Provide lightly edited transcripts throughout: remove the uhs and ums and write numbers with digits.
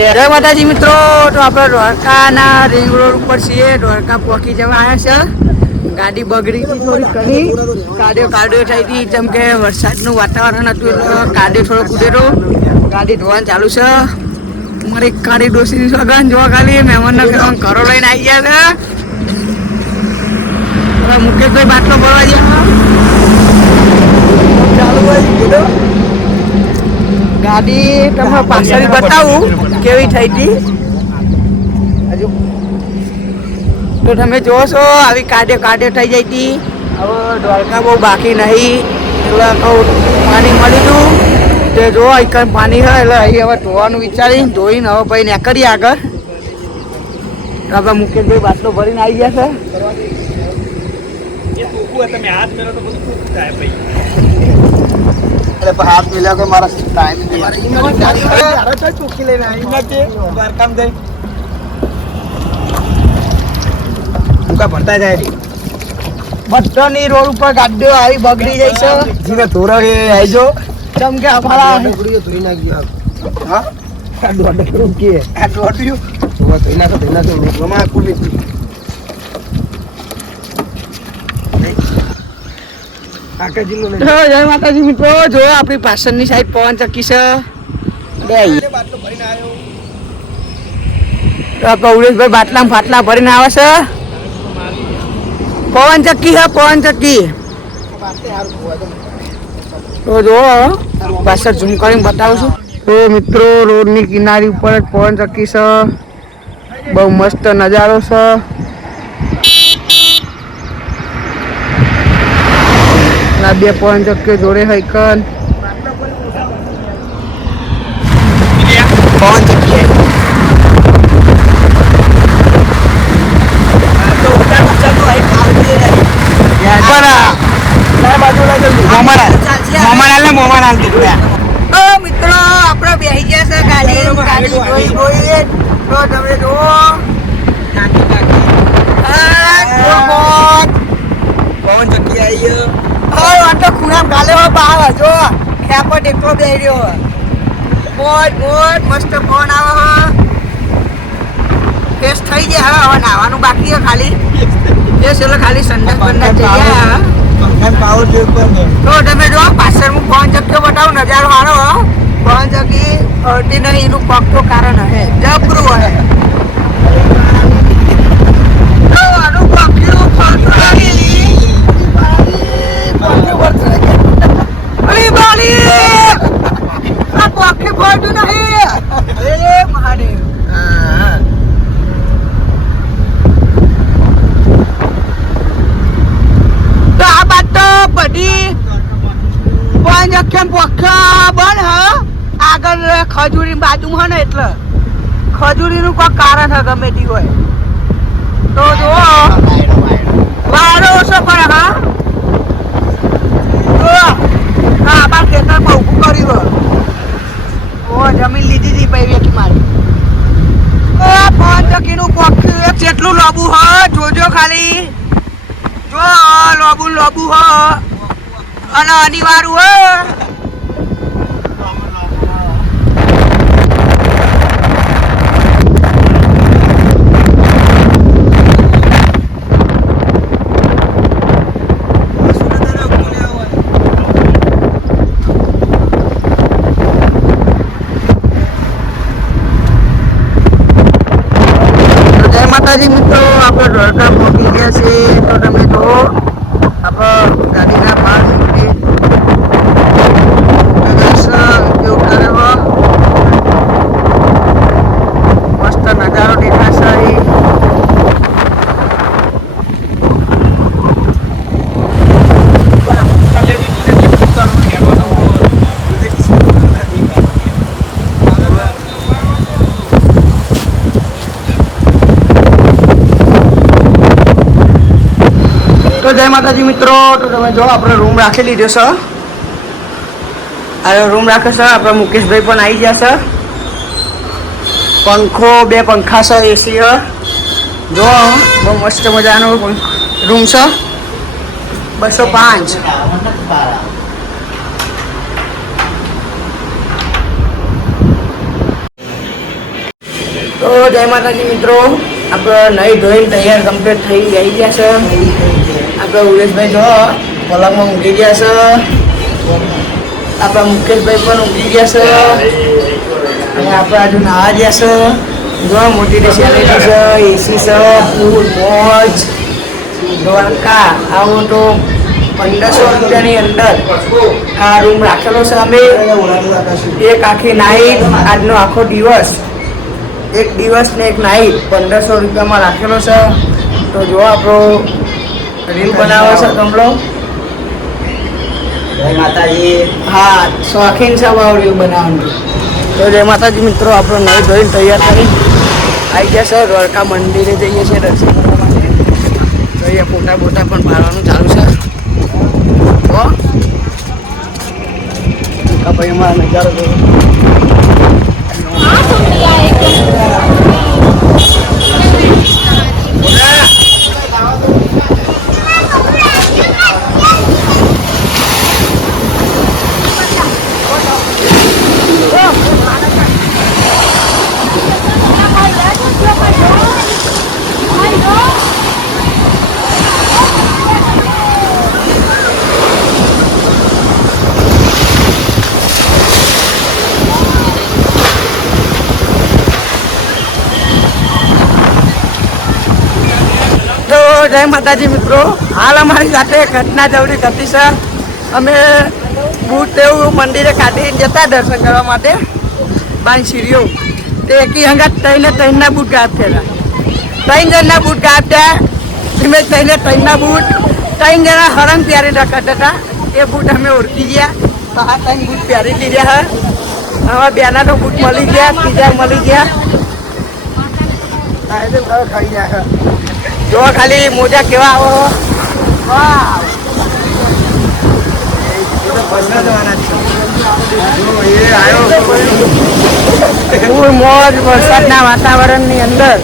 જય માતાજી મિત્રો, તો આપણે દ્વારકાના રિંગ રોડ ઉપર છીએ. દ્વારકા પહોંચી જવા આવ્યા છે. ગાડી બગડી હતી થોડી ઘણી, કાઢ્યો થઈ હતી જેમ કે વરસાદનું વાતાવરણ હતું એટલે કાઢ્યો થોડો કૂદેલો. ગાડી ધોવાનું ચાલુ છે. મારી કાળી ડોસીની સગન જોવા ખાલી મહેમાનનો ઘરો લઈને આવી ગયા છે. મુકેશભાઈ બાટલો ભરવા ગયા ચાલુ હોય. ગાડી તમને પાછળ બતાવું કેવી થઈ હતી. હજુ તો તમે જોશો આવી કાઢ્યો થઈ જાય હતી. હવે દ્વારકા બહુ બાકી નહીં એટલે કહું પાણી મળી હતું તે જો અહીં પાણી હોય એટલે અહીં હવે ધોવાનું વિચારીને ધોઈને હવે ભાઈ ને કરીએ આગળ. આપણે મુકેશભાઈ બાટલો ભરીને આવી ગયા છે. હાથ મિલ્યા કે મારા ટાઈમ ચૂકી લઈને કામ જાય ભરતા જાય બધાની રોડ ઉપર ગાડીઓ આવી બગડી જાય છે. જીને થોડા આવી જો કેમ કે અમારા ધોઈ નાખ્યો. હા જય માતાજી મિત્રો, જો આપણી પાછળની સાઈડ પવન ચક્કી છે. કૌરેશભાઈ બાટલા ફાટલા ભરીને આવે છે. પવન ચક્કી છે, પવન ચક્કી. તો જો પાછળ ઝૂમ કરીને બતાવું છું. તો મિત્રો રોડની કિનારી ઉપર જ પવન ચક્કી છે. બહુ મસ્ત નજારો છે. ના બે પવન ચક્કીઓ જોડે હૈકન પવન ચક્કી મિત્રો આપણે બેસી ગયા છે ગાડી જોઈ તો તમે જુઓ પવન ચક્કી આવી તો ખૂણા ગાલે બહાર જો ખેપટ એકલો બે રહ્યો. મોજ મસ્ત પવન આવે. ટેસ્ટ થઈ ગયા. હવે નાવાનું બાકી છે ખાલી. એટલે ખાલી સંડાસ બંડાસ થઈ ગયા. તો તમે જો પાછળ હું પવન ચક્કીઓ બતાવું નજારો સારો. પવન ચક્કી અડતી નહીં એનું પગ તો કારણ હે જબરું હે. આનું પક્ષીનું ફરતું નહીં. અલી બાલી આ પક્ષી ફરતું નહીં. હે મહાદેવ. તો આ બાત તો બધી પાંચ અખ્યામ પક્ષા બંધ હ. આગળ ખજૂરી બાજુમાં ને એટલે ખજૂરીનું કોઈ કારણ હે ગમે તે હોય. તો જો વારો ઓછો પડે. હા બાર ખેતરમાં ઊભું કર્યું. જમીન લીધી હતી ભાઈ વેકી મારી. પાંચ ટકીનું પક્ષી કેટલું લોબુ હ જોજો ખાલી. જો લોબુ હ અને અનિવાર્ય હ. મિત્રો આપણે દ્વારકા પહોંચી ગયા છે. તો તમે જો આપણે ગાડીના બહાર મસ્ત નજારો દેખાશે. તો જય માતાજી મિત્રો, તો તમે જો આપણે રૂમ રાખી લીધો છે. આ રૂમ રાખે છે. આપણે મુકેશભાઈ પણ આવી ગયા છે. પંખો બે પંખા છે, એસી છે. જો બહુ મસ્ત મજાનો રૂમ છે. 205. જય માતાજી મિત્રો, આપણે નહીં ધોઈને તૈયાર કમ્પ્લીટ થઈ ગયા છે. આપણે ઉમેશભાઈ જો પલંગમાં ઊંઘી ગયા છે. આપણા મુકેશભાઈ પણ ઊંઘી ગયા છે. અને આપણે હજુ નાવા ગયા છે. જો મોટી ફેસિલિટી છે, એસી છે, ફૂલ મોજ. દ્વારકા આવો તો 1500 રૂપિયાની અંદર આ રૂમ રાખેલો છે. અમે એક આખી નાઈટ, આજનો આખો દિવસ, એક દિવસ ને એક નાઈટ 1500 રૂપિયામાં રાખેલો છે. તો જો આપણો રીલ બનાવે છે કમલો. જય માતાજી. હા, શોખીન છે રીલ બનાવવાનું. તો જય માતાજી મિત્રો, આપણો નહીં ધોઈને તૈયાર કરી આવી ગયા છે. દ્વારકા મંદિરે જઈએ છીએ દર્શન કરવા માટે. તો અહીંયા ફોટા બોટા પણ પાડવાનું ચાલુ છે. તો ભાઈ અમારા નજારો જોયો. જય માતાજી મિત્રો, હાલ અમારી સાથે ઘટના જવરી ઘટી છે. અમે બૂટ એવું મંદિરે કાઢી જતા દર્શન કરવા માટે બાય સીડીઓ. તે એકી હંગાત ત્રણના બૂટ ગાયબ થયેલા. 3 જણના બૂટ ગાયબ થયા. ધીમે થઈને 3ના બૂટ 3 જણા હરંગ પહેરી રખડતા હતા. એ બૂટ અમે ઓળખી ગયા. તો આ 3 બૂટ પહેરી લીધા હે. હવે બેના તો બૂટ મળી ગયા, ત્રીજા મળી ગયા. ખાઈ ગયા. જો ખાલી મોજા કેવા આવો. ફૂલ મોજ વરસાદના વાતાવરણની અંદર.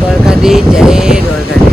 દ્વારકાધીશ, જય દ્વારકાધીશ.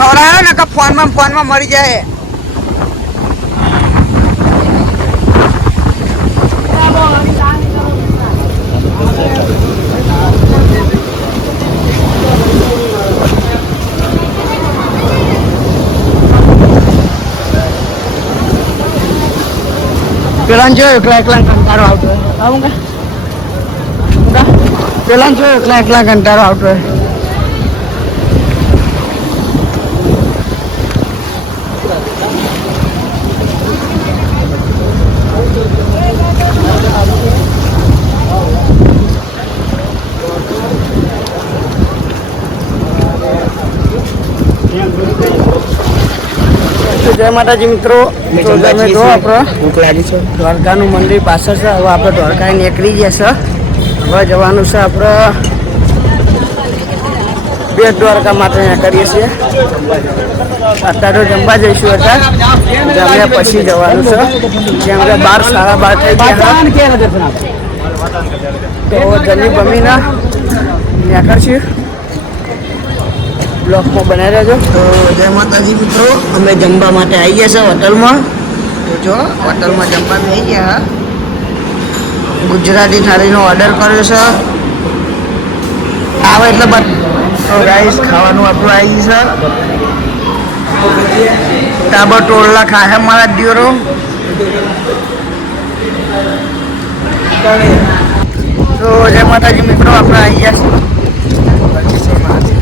ખવડાયો ને કે ફોનમાં મરી જાય. પેલા જો એકલા કંટાળો આવતો હોય. પેલા જો એકલા કંટાળો આવતો હોય. જય માતાજી મિત્રો, તમે જો આપણે ભૂખ લાગી છે. દ્વારકાનું મંદિર પાછળ છે. હવે આપણે દ્વારકા નીકળી ગયા છે. હવે જવાનું છે આપણે બેટ દ્વારકા માટે કરીએ છીએ. અત્યારે તો જમવા જઈશું. જમ્યા પછી જવાનું છે. જેમ કે 12 સાડા 12 થઈ ગયા. તો જમી બમીને નીકળશું. બ્લોકમાં બનાવી રહેજો. તો જય માતાજી મિત્રો, અમે જમવા માટે આવી ગયા છે હોટલમાં. તો જો હોટલમાં જમવા આવી ગયા. ગુજરાતી થાળીનો ઓર્ડર કર્યો છે. આવે એટલે તો ગાઈસ ખાવાનું આપણું આવી છે. ટાબર ટોળલા ખાય મારા દિયોરો. તો જય માતાજી મિત્રો, આપણે આવી ગયા છીએ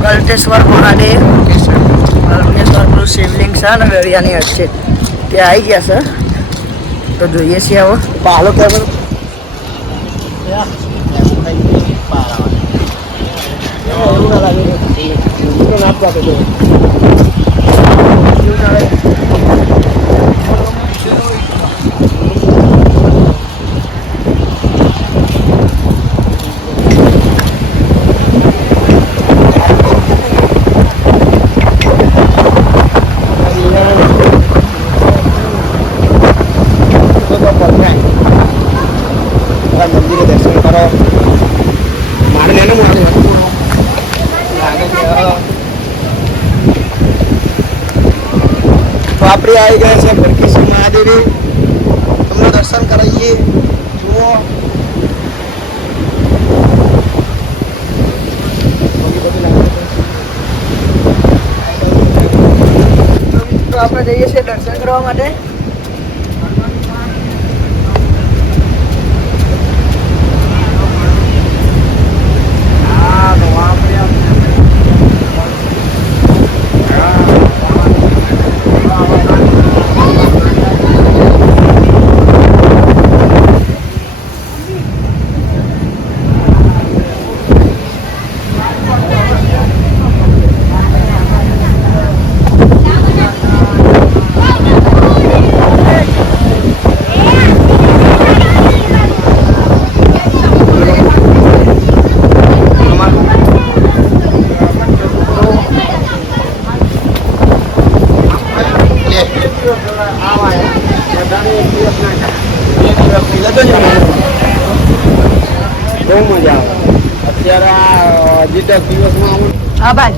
ગલતેશ્વર મહાદેવ. ગલતેશ્વર પેલું શિવલિંગ છે ને દરિયાની વચ્ચે ત્યાં આવી ગયા છે. તો જોઈએ છીએ હવે પાલો કેમ આપણે આવી ગયા છે ભરકેશ્વર મહાદેવી. તમને દર્શન કરાવીએ. જુઓ તો આપણે જઈએ છીએ દર્શન કરવા માટે. બહુ મજા આવે. અત્યારે હજી 10 દિવસમાં હા ભાઈ.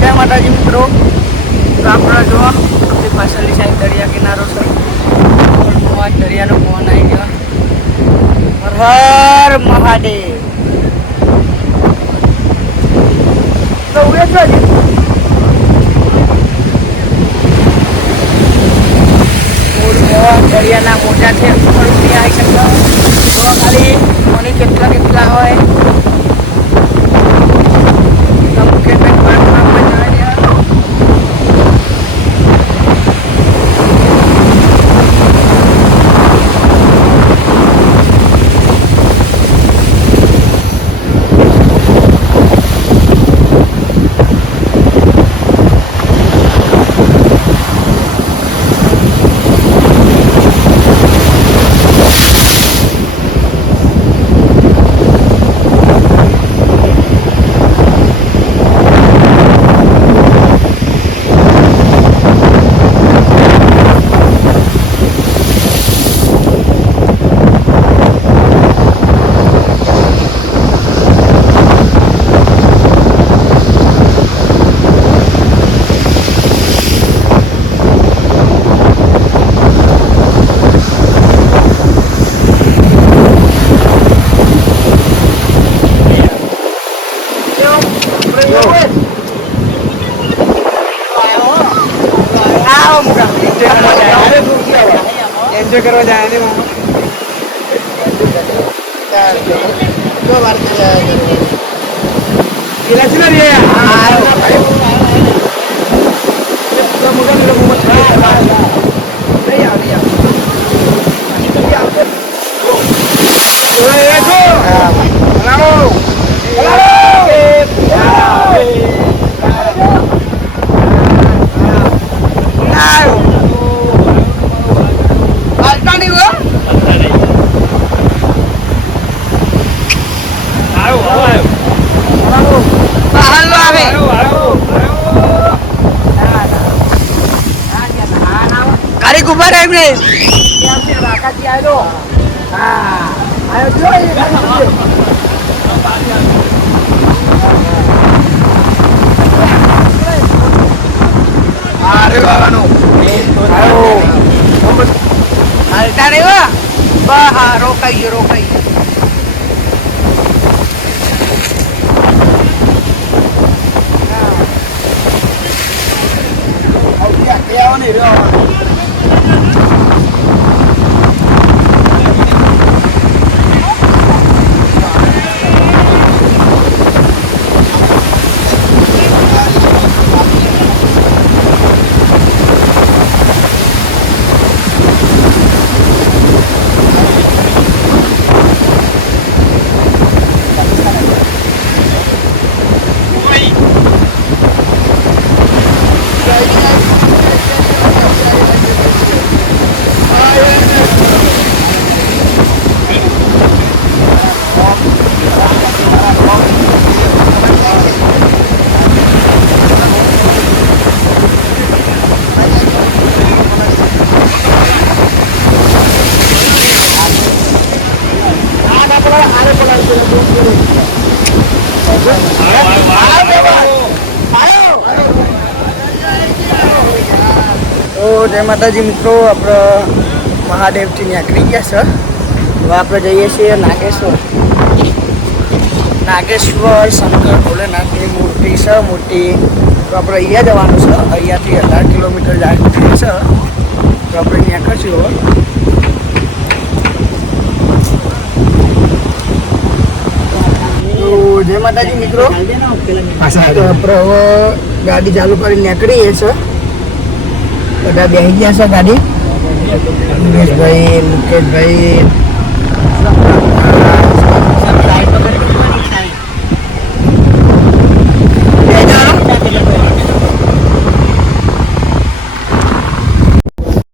જય માતાજી મિત્રો, તો આપણે જો આપણી પાછળની સાઈડ દરિયા કિનારો છે. દરિયાનો ફોન આવી ગયો. હર હર મહાદેવ. તો ઉડે છો જ દરિયાના મોટા છે. ઉપર આવી શકતો તો ખાલી મને કેટલા હોય. એન્જોય કરવા જાય ને ઉભા રહે એમને હાલતા નહીં રોકાઈ ગયો તો જય માતાજી મિત્રો, આપણે મહાદેવથી નીકળી ગયા છે. હવે આપણે જઈએ છીએ નાગેશ્વર શંકર ભોલેનાથની મૂર્તિ છે મોટી. તો આપણે અહીંયા જવાનું છે. અહીંયાથી 18 કિલોમીટર જાય છે. તો આપણે નીકળશું. જય માતાજી મિત્રો, આપણે હવે ગાડી ચાલુ કરી નીકળીએ છીએ. બધા બેસી ગયા છે ગાડી. દિનેશભાઈ, મુકેશભાઈ,